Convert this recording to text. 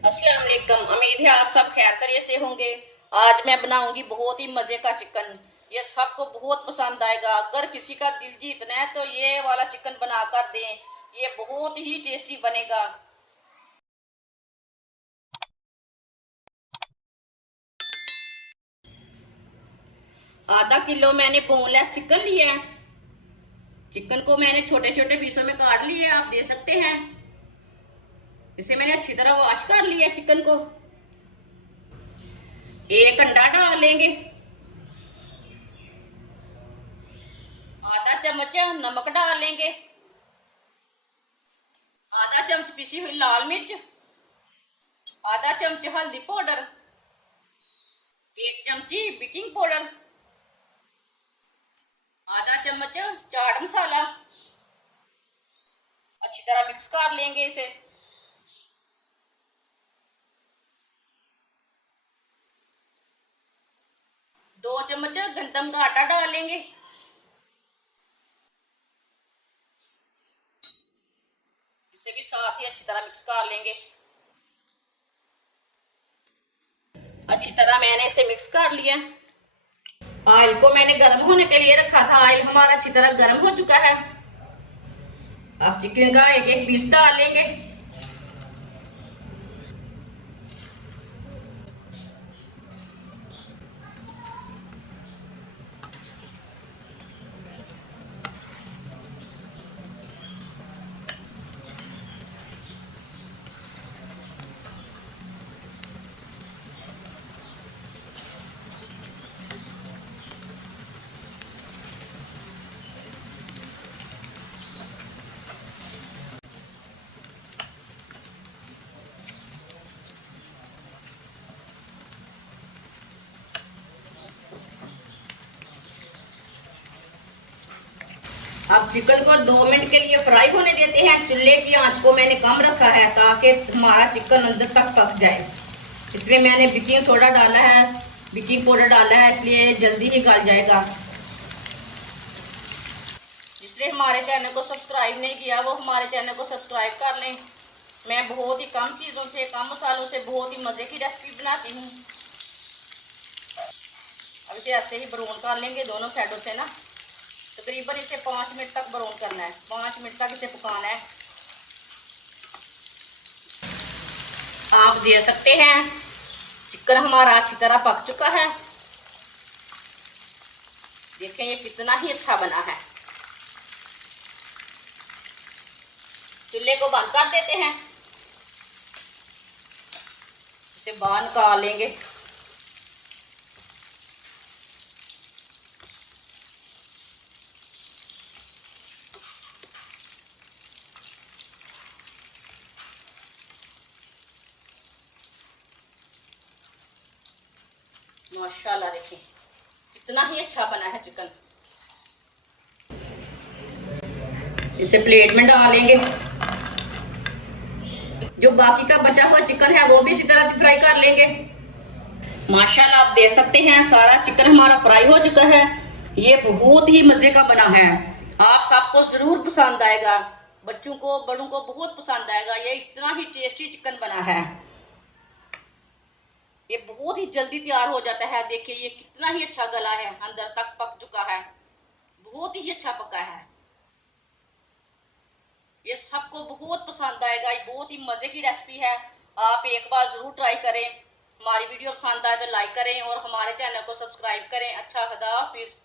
अस्सलाम वालेकुम। उम्मीद है आप सब खैर खैरियत से होंगे। आज मैं बनाऊंगी बहुत ही मज़े का चिकन। ये सबको बहुत पसंद आएगा। अगर किसी का दिल जीतना है तो ये वाला चिकन बना कर दें, ये बहुत ही टेस्टी बनेगा। आधा किलो मैंने बोनलेस चिकन लिया है। चिकन को मैंने छोटे छोटे पीसों में काट लिया, आप दे सकते हैं। इसे मैंने अच्छी तरह वॉश कर लिया चिकन को। एक अंडा डालेंगे, आधा चम्मच नमक डालेंगे, आधा चम्मच पिसी हुई लाल मिर्च, आधा चम्मच हल्दी पाउडर, एक चमची बेकिंग पाउडर, आधा चम्मच चाट मसाला। अच्छी तरह मिक्स कर लेंगे इसे। दो चम्मच गंदम का आटा डालेंगे। इसे भी साथ ही अच्छी तरह मिक्स कर लेंगे। अच्छी तरह मैंने इसे मिक्स कर लिया। ऑयल को मैंने गर्म होने के लिए रखा था। ऑयल हमारा अच्छी तरह गर्म हो चुका है। अब चिकन का एक एक पीस डाल लेंगे। अब चिकन को 2 मिनट के लिए फ्राई होने देते हैं। चूल्हे की आंच को मैंने कम रखा है ताकि हमारा चिकन अंदर तक पक जाए। इसमें मैंने बेकिंग सोडा डाला है, बेकिंग पाउडर डाला है, इसलिए जल्दी ही गल जाएगा। जिसने हमारे चैनल को सब्सक्राइब नहीं किया वो हमारे चैनल को सब्सक्राइब कर लें। मैं बहुत ही कम चीज़ों से, कम मसालों से बहुत ही मज़े की रेसिपी बनाती हूँ। अब इसे ऐसे ही ब्राउन कर लेंगे दोनों साइडों से ना। तकरीबन इसे 5 मिनट तक ब्राउन करना है। 5 मिनट तक इसे पकाना है। आप दे सकते हैं। चिकन हमारा अच्छी तरह पक चुका है। देखें ये कितना ही अच्छा बना है। चूल्हे को बंद कर देते हैं। इसे बाहर निकाल लेंगे। माशाल्लाह देखिए कितना ही अच्छा बना है चिकन। इसे प्लेट में डालेंगे। जो बाकी का बचा हुआ चिकन है वो भी इसी तरह फ्राई कर लेंगे। माशाल्लाह आप देख सकते हैं सारा चिकन हमारा फ्राई हो चुका है। ये बहुत ही मजे का बना है। आप सबको जरूर पसंद आएगा। बच्चों को, बड़ों को बहुत पसंद आएगा। ये इतना ही टेस्टी चिकन बना है। ये बहुत ही जल्दी तैयार हो जाता है। देखिए ये कितना ही अच्छा गला है, अंदर तक पक चुका है, बहुत ही अच्छा पका है। ये सबको बहुत पसंद आएगा। ये बहुत ही मजे की रेसिपी है। आप एक बार जरूर ट्राई करें। हमारी वीडियो पसंद आए तो लाइक करें और हमारे चैनल को सब्सक्राइब करें। अच्छा, खुदा हाफिज।